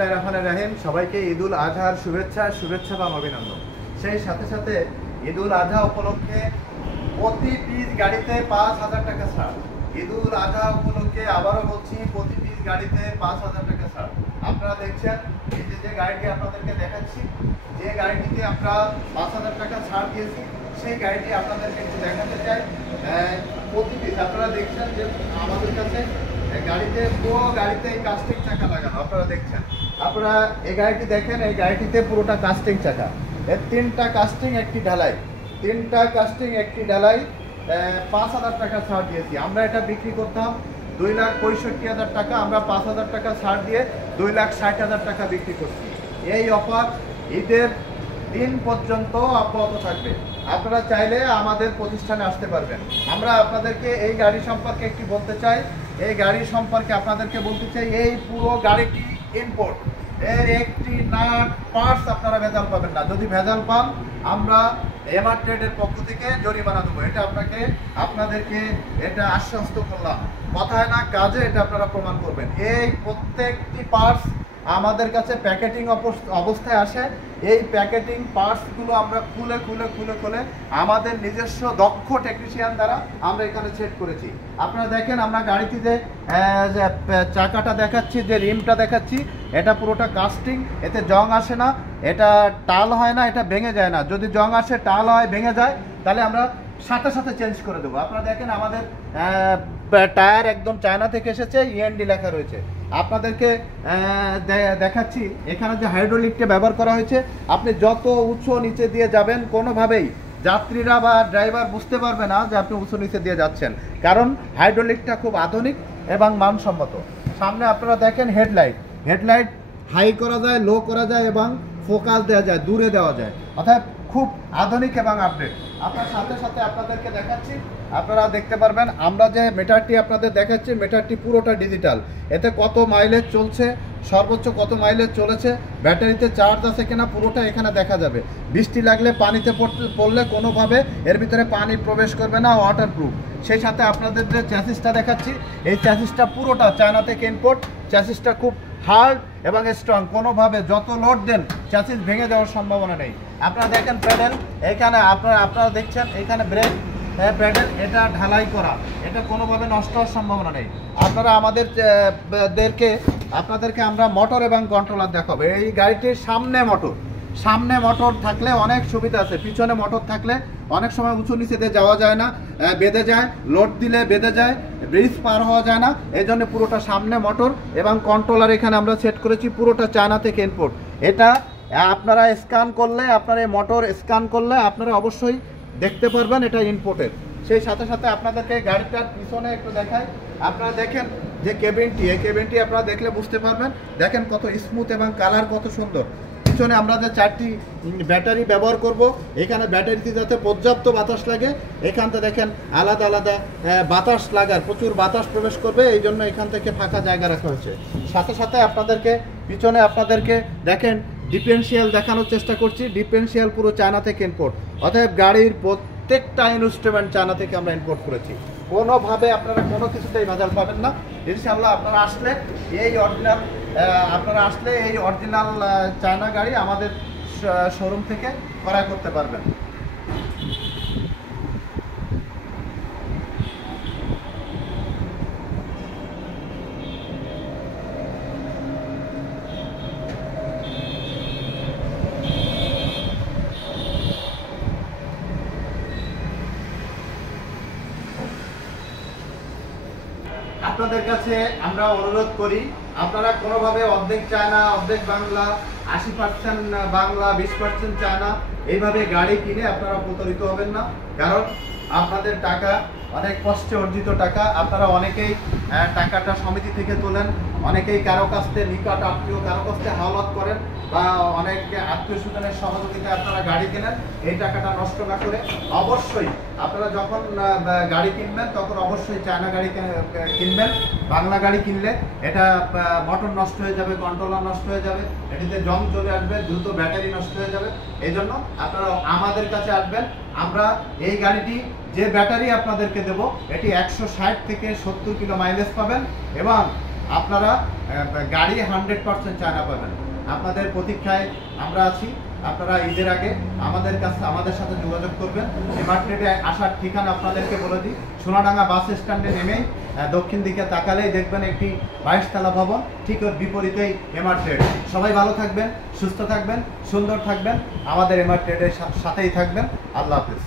বিসমিল্লাহির রহমানির রহিম। সবাইকে ঈদুল আজহার শুভেচ্ছা এবং অভিনন্দন। সেই সাথে সাথে ঈদুল আজহা উপলক্ষে প্রতি পিস গাড়িতে 5,000 টাকা ছাড়। ঈদুল আজহা উপলক্ষে আবারও বলছি, প্রতি পিস গাড়িতে 5,000 টাকা ছাড়। আপনারা দেখছেন এই যে গাড়িটি আপনাদেরকে দেখাচ্ছি, যে গাড়িটিতে আমরা 5,000 টাকা ছাড় দিয়েছি, সেই গাড়িটি আপনাদেরকে একটু দেখাতে চাই। প্রতি পিস আপনারা দেখছেন যে আমাদের কাছে গাড়িতে পুরো গাড়িতে কাস্টিং চাকা লাগানো। আপনারা দেখছেন, আপনারা এই গাড়িটি দেখেন, এই গাড়িটিতে পুরোটা কাস্টিং চাকা, এর 3টা কাস্টিং একটি ঢালাই, 3টা কাস্টিং একটি ঢালাই। 5,000 টাকা ছাড় দিয়েছি। আমরা এটা বিক্রি করতাম 2,65,000 টাকা, আমরা 5,000 টাকা ছাড় দিয়ে 2,60,000 টাকা বিক্রি করছি। এই অফার ঈদের দিন পর্যন্ত অব্যাহত থাকবে। আপনারা চাইলে আমাদের প্রতিষ্ঠানে আসতে পারবেন। আমরা আপনাদেরকে এই গাড়ি সম্পর্কে একটি বলতে চাই, এই গাড়ি সম্পর্কে আপনাদেরকে বলতে চাই, এই পুরো গাড়িটি ইম্পোর্ট, এর একটি নাট পার্টস আপনারা ভেজাল পাবেন না। যদি ভেজাল পান, আমরা এমআর ট্রেডের পক্ষ থেকে জরিমানা দেবো। এটা আপনাদেরকে এটা আশ্বস্ত করলাম, কথায় না কাজে এটা আপনারা প্রমাণ করবেন। এই প্রত্যেকটি পার্টস আমাদের কাছে প্যাকেটিং অবস্থায় আসে। এই প্যাকেটিং পার্টসগুলো আমরা খুলে আমাদের নিজস্ব দক্ষ টেকনিশিয়ান দ্বারা আমরা এখানে সেট করেছি। আপনারা দেখেন, আমরা গাড়িতে যে চাকাটা দেখাচ্ছি, যে রিমটা দেখাচ্ছি, এটা পুরোটা কাস্টিং, এতে জং আসে না, এটা টাল হয় না, এটা ভেঙে যায় না। যদি জং আসে, টাল হয়, ভেঙে যায়, তাহলে আমরা সাথে চেঞ্জ করে দেবো। আপনারা দেখেন, আমাদের টায়ার একদম চায়না থেকে এসেছে, ইএনডি লেখা রয়েছে। আপনাদেরকে দেখাচ্ছি, এখানে যে হাইড্রোলিকটা ব্যবহার করা হয়েছে, আপনি যত উঁচু নিচে দিয়ে যাবেন, কোনোভাবেই যাত্রীরা বা ড্রাইভার বুঝতে পারবে না যে আপনি উঁচু নিচে দিয়ে যাচ্ছেন, কারণ হাইড্রোলিকটা খুব আধুনিক এবং মানসম্মত। সামনে আপনারা দেখেন হেডলাইট হাই করা যায়, লো করা যায় এবং ফোকাস দেওয়া যায়, দূরে দেওয়া যায়, অর্থাৎ খুব আধুনিক এবং আপডেট। আপনার সাথে আপনাদেরকে দেখাচ্ছি, আপনারা দেখতে পারবেন। আমরা যে মিটারটি আপনাদের দেখাচ্ছি, মিটারটি পুরোটা ডিজিটাল। এতে কত মাইলেজ চলছে, সর্বোচ্চ কত মাইলেজ চলেছে, ব্যাটারিতে চার্জ আছে কিনা, পুরোটা এখানে দেখা যাবে। বৃষ্টি লাগলে, পানিতে পড়লে কোনোভাবে এর ভিতরে পানি প্রবেশ করবে না, ওয়াটারপ্রুফ। সেই সাথে আপনাদের যে চ্যাসিসটা দেখাচ্ছি, এই চ্যাসিসটা পুরোটা চায়না থেকে ইম্পোর্ট। চ্যাসিসটা খুব হার্ড এবং স্ট্রং, কোনোভাবে যত লোড দেন চ্যাসিস ভেঙে যাওয়ার সম্ভাবনা নেই। আপনারা দেখেন প্যাডেল, এখানে আপনারা দেখছেন, এখানে ব্রেক প্যাডেল, এটা ঢালাই করা, এটা কোনোভাবে নষ্ট হওয়ার সম্ভাবনা নেই। আপনারা আপনাদেরকে আমরা মোটর এবং কন্ট্রোলার দেখাবো। এই গাড়িটির সামনে মোটর থাকলে অনেক সুবিধা আছে, পিছনে মোটর থাকলে অনেক সময় উঁচু নিচে দিয়ে যাওয়া যায় না, বেঁধে যায়, লোড দিলে বেঁধে যায়, ব্রিজ পার হওয়া যায় না। এই জন্য পুরোটা সামনে মোটর এবং কন্ট্রোলার এখানে আমরা সেট করেছি, পুরোটা চায়না থেকে ইম্পোর্ট। এটা আপনারা স্ক্যান করলে, আপনারা এই মোটর স্ক্যান করলে আপনারা অবশ্যই দেখতে পারবেন এটা ইম্পোর্টের। সেই সাথে আপনাদেরকে গাড়িটার পিছনে একটু দেখাই। আপনারা দেখেন যে কেবিনটি, এই কেবিনটি আপনারা দেখলে বুঝতে পারবেন। দেখেন কত স্মুথ এবং কালার কত সুন্দর। পিছনে আমরা যে 4টি ব্যাটারি ব্যবহার করব, এখানে ব্যাটারিতে যাতে পর্যাপ্ত বাতাস লাগে, এখানটা দেখেন আলাদা বাতাস লাগার, প্রচুর বাতাস প্রবেশ করবে, এই জন্য এখান থেকে ফাঁকা জায়গা রাখা হয়েছে। সাথে আপনাদেরকে পিছনে আপনাদেরকে দেখেন ডিফারেন্সিয়াল দেখানোর চেষ্টা করছি। ডিফারেন্সিয়াল পুরো চায়না থেকে ইম্পোর্ট, অতএব গাড়ির প্রত্যেকটা ইনস্ট্রুমেন্ট চায়না থেকে আমরা ইম্পোর্ট করেছি। কোনোভাবে আপনারা কোনো কিছুতেই ভেজাল পাবেন না। ইনশাআল্লাহ আপনারা আসলে এই অরিজিনাল চায়না গাড়ি আমাদের শোরুম থেকে ক্রয় করতে পারবেন। আপনাদের কাছে আমরা অনুরোধ করি, আপনারা কোনোভাবে অর্ধেক চায়না, অর্ধেক বাংলা, 80% বাংলা, 20% চায়না, এইভাবে গাড়ি কিনে আপনারা প্রতারিত হবেন না। কারণ আপনাদের টাকা অনেক কষ্টে অর্জিত টাকা। আপনারা অনেকেই টাকাটা সমিতি থেকে তোলেন, অনেকেই কারো কাছ থেকে নিকট আত্মীয়, কারো কাছ থেকে হাওলাত করেন, বা অনেকে আত্মীয় স্বজনের সহযোগিতায় আপনারা গাড়ি কেনেন। এই টাকাটা নষ্ট না করে অবশ্যই আপনারা যখন গাড়ি কিনবেন, তখন অবশ্যই চায়না গাড়ি কিনবেন। বাংলা গাড়ি কিনলে এটা মোটর নষ্ট হয়ে যাবে, কন্ট্রোলার নষ্ট হয়ে যাবে, এটিতে জং চলে আসবে, দ্রুত ব্যাটারি নষ্ট হয়ে যাবে। এই জন্য আপনারা আমাদের কাছে আসবেন। আমরা এই গাড়িটি, যে ব্যাটারি আপনাদেরকে দেব, এটি 160 থেকে 70 কিলো মাইলেজ পাবেন এবং আপনারা গাড়ি 100% চায়না পাবেন। আপনাদের প্রতীক্ষায় আমরা আছি। আপনারা ঈদের আগে আমাদের সাথে যোগাযোগ করবেন। এমআর ট্রেডে আসার ঠিকানা আপনাদেরকে বলে দিই। সোনাডাঙ্গা বাস স্ট্যান্ডে নেমেই দক্ষিণ দিকে তাকালেই দেখবেন একটি 22 তলা ভবন, ঠিক ওর বিপরীতেই এমআর ট্রেড। সবাই ভালো থাকবেন, সুস্থ থাকবেন, সুন্দর থাকবেন, আমাদের এমআর ট্রেডের সাথেই থাকবেন। আল্লাহ হাফেজ।